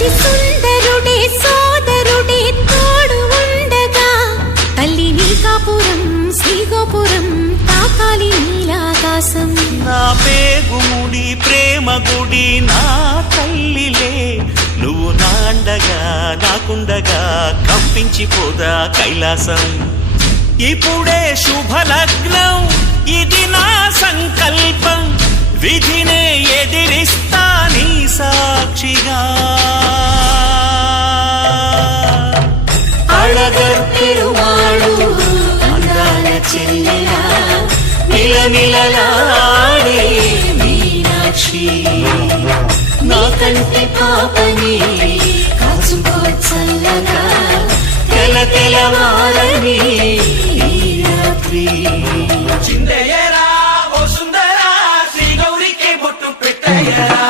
అతి సుందరుడే సోదరుడే తోడు ఉండగా తల్లి నీ కాపురం శ్రీగోపురం తాకాలి నీలాకాశం. నా పేగుముడి ప్రేమ గుడి నా తల్లిలే నువ్వు నాండగా నాకుండగా కంపించిపోదా కైలాసం. ఇప్పుడే శుభలగ్నం ఇది నా సంకల్పం విధినే ఎదిరిస్తా నీ సాక్షిగా. అళగర్ పెరుమాళు అందాల చెల్లెలా నిలనిలలాడే మీనాక్షి నా కంటి పాపని కాచుకో చల్లగా తెల తెలవారని ఈ రాత్రి. చిందయ్యరా ఓ సుందరా శ్రీ గౌరికి బొట్టు పెట్టయ్యరా.